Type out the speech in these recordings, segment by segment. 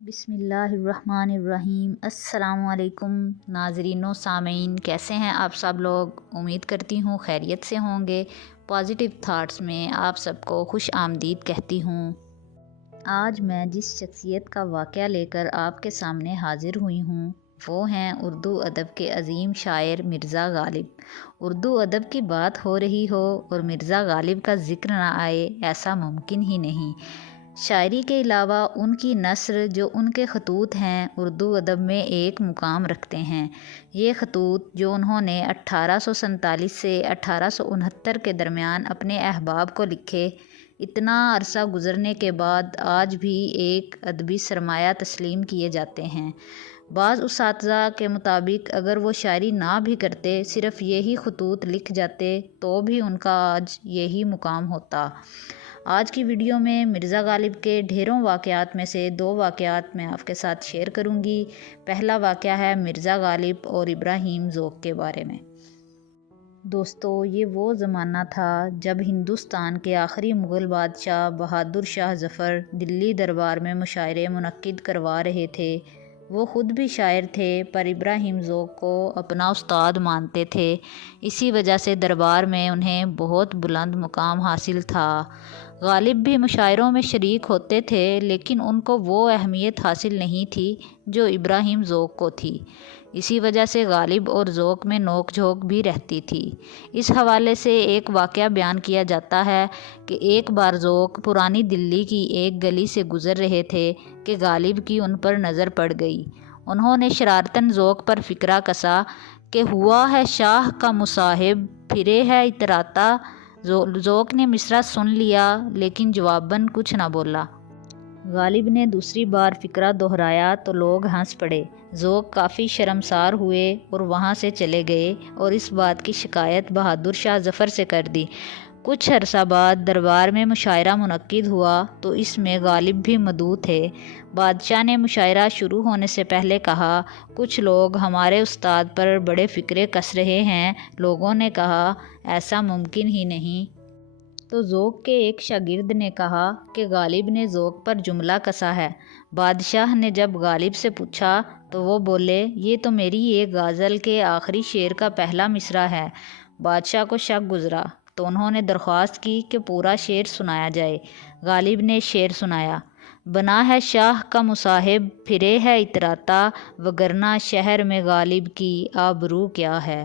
बिस्मिल्लाहिर्रहमानिर्रहीम। अस्सलाम वालेकुम नाज़रीन व सामीन, कैसे हैं आप सब लोग। उम्मीद करती हूँ खैरियत से होंगे। पॉजिटिव थाट्स में आप सबको खुश आमदीद कहती हूँ। आज मैं जिस शख्सियत का वाक़या लेकर आपके सामने हाज़िर हुई हूँ वो हैं उर्दू अदब के अज़ीम शायर मिर्ज़ा गालिब। उर्दू अदब की बात हो रही हो और मिर्ज़ा गालिब का ज़िक्र ना आए, ऐसा मुमकिन ही नहीं। शायरी के अलावा उनकी नस्र जो उनके खतूत हैं उर्दू अदब में एक मुकाम रखते हैं। ये खतूत जो उन्होंने 1847 से 1869 के दरमियान अपने अहबाब को लिखे, इतना अरसा गुज़रने के बाद आज भी एक अदबी सरमाया तस्लीम किए जाते हैं। बाज़ उसातिज़ा के मुताबिक अगर वो शायरी ना भी करते, सिर्फ़ यही खतूत लिख जाते तो भी उनका आज यही मुकाम होता। आज की वीडियो में मिर्ज़ा गालिब के ढेरों वाक़यात में से दो वाक़यात मैं आपके साथ शेयर करूंगी। पहला वाक़या है मिर्ज़ा गालिब और इब्राहिम ज़ौक़ के बारे में। दोस्तों, ये वो ज़माना था जब हिंदुस्तान के आखिरी मुग़ल बादशाह बहादुर शाह ज़फ़र दिल्ली दरबार में मुशायरे मुनक्किद करवा रहे थे। वो ख़ुद भी शायर थे पर इब्राहिम ज़ौक़ को अपना उस्ताद मानते थे। इसी वजह से दरबार में उन्हें बहुत बुलंद मुकाम हासिल था। गालिब भी मुशायरों में शरीक होते थे लेकिन उनको वो अहमियत हासिल नहीं थी जो इब्राहिम ज़ौक़ को थी। इसी वजह से गालिब और ज़ौक़ में नोक झोंक भी रहती थी। इस हवाले से एक वाक़या बयान किया जाता है कि एक बार ज़ौक़ पुरानी दिल्ली की एक गली से गुज़र रहे थे कि गालिब की उन पर नज़र पड़ गई। उन्होंने शरारतन ज़ौक़ पर फ़िक्रा कसा कि हुआ है शाह का मुसाहिब, फिरे है इतराता। ज़ौक़ ने मिसरा सुन लिया लेकिन जवाबन कुछ न बोला। गालिब ने दूसरी बार फ़िक्रा दोहराया तो लोग हंस पड़े। ज़ौक़ काफ़ी शर्मसार हुए और वहाँ से चले गए और इस बात की शिकायत बहादुर शाह ज़फ़र से कर दी। कुछ अरसा बाद दरबार में मुशायरा मुनक्किद हुआ तो इसमें गालिब भी मदऊ थे। बादशाह ने मुशायरा शुरू होने से पहले कहा, कुछ लोग हमारे उस्ताद पर बड़े फ़िक्रे कस रहे हैं। लोगों ने कहा, ऐसा मुमकिन ही नहीं। तो ज़ौक़ के एक शागिर्द ने कहा कि गालिब ने ज़ौक़ पर जुमला कसा है। बादशाह ने जब गालिब से पूछा तो वो बोले, ये तो मेरी एक गज़ल के आखिरी शेर का पहला मिसरा है। बादशाह को शक गुज़रा तो उन्होंने दरख्वास्त की कि पूरा शेर सुनाया जाए। गालिब ने शेर सुनाया, बना है शाह का मुसाहिब, फिरे है इतराता, वगरना शहर में गालिब की आबरू क्या है।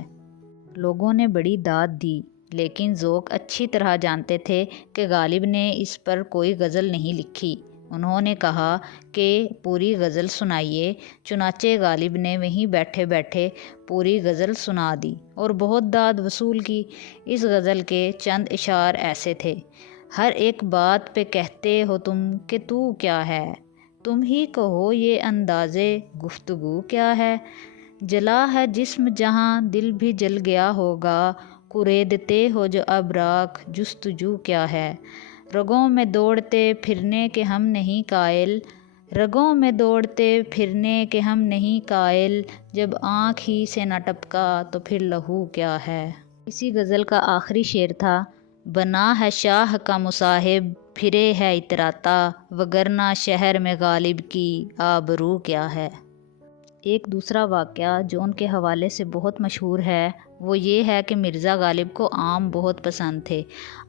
लोगों ने बड़ी दाद दी लेकिन ज़ौक़ अच्छी तरह जानते थे कि गालिब ने इस पर कोई गज़ल नहीं लिखी। उन्होंने कहा कि पूरी गज़ल सुनाइए। चुनाचे गालिब ने वहीं बैठे बैठे पूरी गज़ल सुना दी और बहुत दाद वसूल की। इस गज़ल के चंद इशार ऐसे थे, हर एक बात पे कहते हो तुम कि तू क्या है, तुम ही कहो ये अंदाज़े गुफ्तगू क्या है। जला है जिस्म जहाँ दिल भी जल गया होगा, कुरेदते हो जो अब राख जुस्तजू क्या है। रगों में दौड़ते फिरने के हम नहीं कायल, रगों में दौड़ते फिरने के हम नहीं कायल, जब आँख ही से न टपका तो फिर लहू क्या है। इसी गज़ल का आखिरी शेर था, बना है शाह का मुसाहिब, फिरे है इतराता, वगरना शहर में गालिब की आबरू क्या है। एक दूसरा वाक़या जो उनके हवाले से बहुत मशहूर है वो ये है कि मिर्ज़ा गालिब को आम बहुत पसंद थे।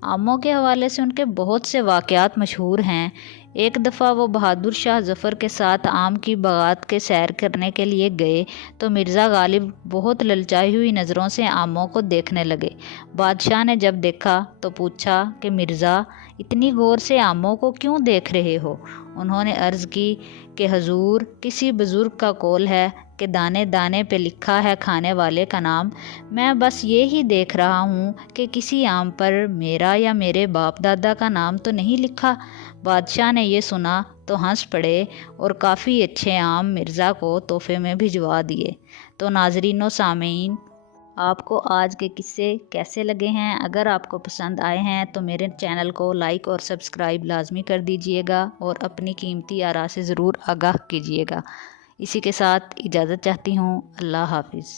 आमों के हवाले से उनके बहुत से वाक़यात मशहूर हैं। एक दफ़ा वो बहादुर शाह ज़फ़र के साथ आम की बागात के सैर करने के लिए गए तो मिर्ज़ा गालिब बहुत ललचाई हुई नज़रों से आमों को देखने लगे। बादशाह ने जब देखा तो पूछा कि मिर्ज़ा, इतनी गौर से आमों को क्यों देख रहे हो। उन्होंने अर्ज़ की कि हजूर, किसी बुज़ुर्ग का कौल है कि दाने दाने पे लिखा है खाने वाले का नाम। मैं बस ये ही देख रहा हूँ कि किसी आम पर मेरा या मेरे बाप दादा का नाम तो नहीं लिखा। बादशाह ने ये सुना तो हंस पड़े और काफ़ी अच्छे आम मिर्ज़ा को तोहफे में भिजवा दिए। तो नाज़रीन व सामीन, आपको आज के किस्से कैसे लगे हैं। अगर आपको पसंद आए हैं तो मेरे चैनल को लाइक और सब्सक्राइब लाजमी कर दीजिएगा और अपनी कीमती आरा से ज़रूर आगाह कीजिएगा। इसी के साथ इजाज़त चाहती हूँ। अल्लाह हाफिज़।